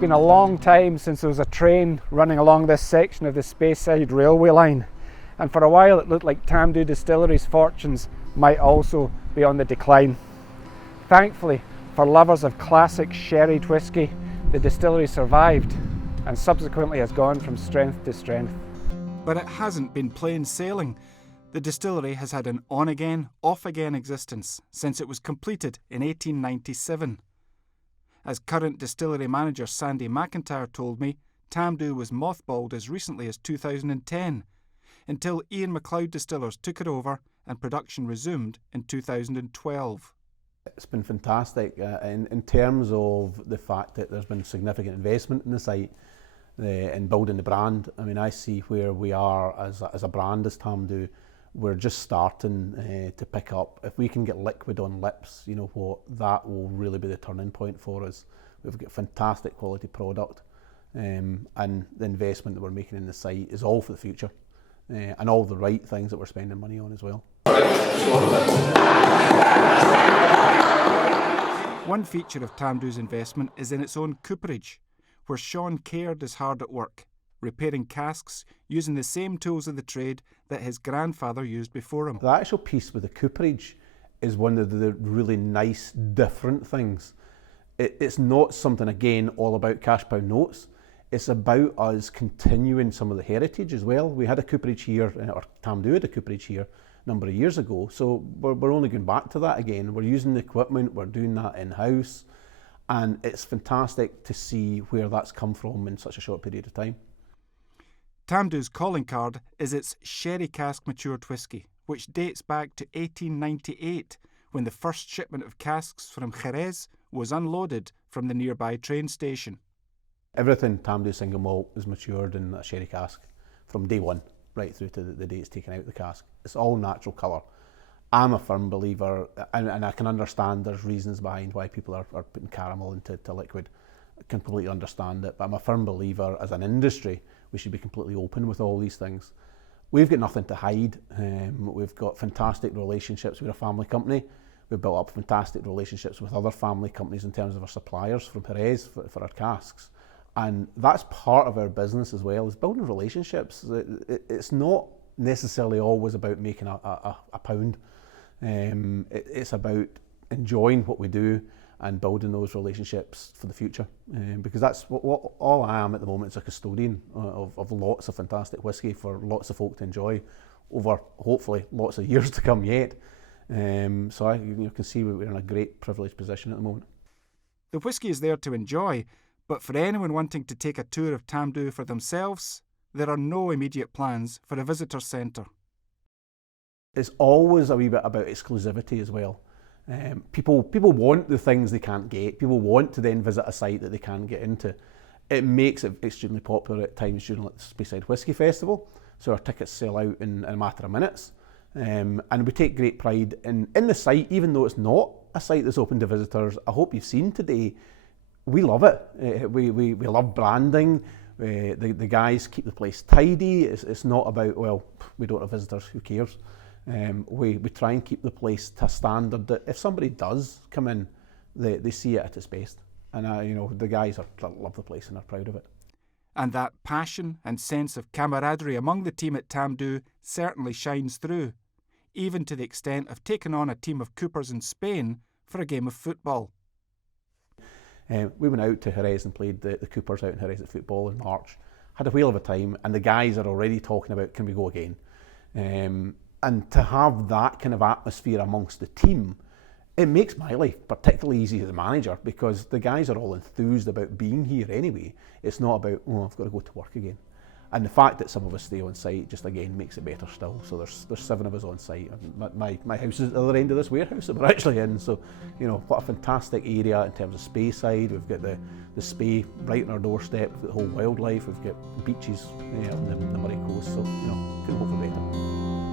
been a long time since there was a train running along this section of the Speyside railway line, and for a while it looked like Tamdhu Distillery's fortunes might also be on the decline. Thankfully, for lovers of classic sherried whisky, the distillery survived and subsequently has gone from strength to strength. But it hasn't been plain sailing. The distillery has had an on-again, off-again existence since it was completed in 1897. As current distillery manager Sandy McIntyre told me, Tamdhu was mothballed as recently as 2010, until Ian MacLeod Distillers took it over and production resumed in 2012. It's been fantastic in terms of the fact that there's been significant investment in the site in building the brand. I mean, I see where we are as a brand as Tamdhu. We're just starting to pick up. If we can get liquid on lips, you know what, that will really be the turning point for us. We've got fantastic quality product, and the investment that we're making in the site is all for the future, and all the right things that we're spending money on as well. One feature of Tamdhu's investment is in its own cooperage, where Sean Caird is hard at work, repairing casks using the same tools of the trade that his grandfather used before him. The actual piece with the cooperage is one of the really nice, different things. It's not something, again, all about cash pound notes. It's about us continuing some of the heritage as well. We had a cooperage here, or Tamdhu had a cooperage here a number of years ago, so we're only going back to that again. We're using the equipment, we're doing that in-house, and it's fantastic to see where that's come from in such a short period of time. Tamdhu's calling card is its sherry cask matured whisky, which dates back to 1898, when the first shipment of casks from Jerez was unloaded from the nearby train station. Everything Tamdhu single malt is matured in a sherry cask from day one, right through to the day it's taken out of the cask. It's all natural colour. I'm a firm believer, and I can understand there's reasons behind why people are putting caramel into liquid. I can completely understand it, but I'm a firm believer as an industry we should be completely open with all these things. We've got nothing to hide. We've got fantastic relationships with a family company. We've built up fantastic relationships with other family companies in terms of our suppliers from Jerez for our casks. And that's part of our business as well, is building relationships. It's not necessarily always about making a pound. It's about enjoying what we do and building those relationships for the future, because that's what all I am at the moment, is a custodian of lots of fantastic whisky for lots of folk to enjoy over hopefully lots of years to come yet. So I can see we're in a great privileged position at the moment. The whisky is there to enjoy, but for anyone wanting to take a tour of Tamdhu for themselves, there are no immediate plans for a visitor centre. It's always a wee bit about exclusivity as well. People want the things they can't get. People want to then visit a site that they can't get into. It makes it extremely popular at times during the Speyside Whisky Festival, so our tickets sell out in a matter of minutes. And we take great pride in the site, even though it's not a site that's open to visitors. I hope you've seen today, we love it. We love branding. The guys keep the place tidy. It's not about, well, we don't have visitors, who cares? We try and keep the place to a standard that if somebody does come in, they see it at its best. And the guys love the place and are proud of it. And that passion and sense of camaraderie among the team at Tamdhu certainly shines through, even to the extent of taking on a team of Coopers in Spain for a game of football. We went out to Jerez and played the Coopers out in Jerez at football in March. Had a whale of a time, and the guys are already talking about, can we go again? And to have that kind of atmosphere amongst the team, it makes my life particularly easy as a manager, because the guys are all enthused about being here anyway. It's not about, oh, I've got to go to work again. And the fact that some of us stay on site just again makes it better still. So there's 7 of us on site. And my house is at the other end of this warehouse that we're actually in. So, what a fantastic area in terms of Speyside. We've got the Spey right on our doorstep. We've got the whole wildlife. We've got beaches on the Murray coast. So, couldn't hope for better.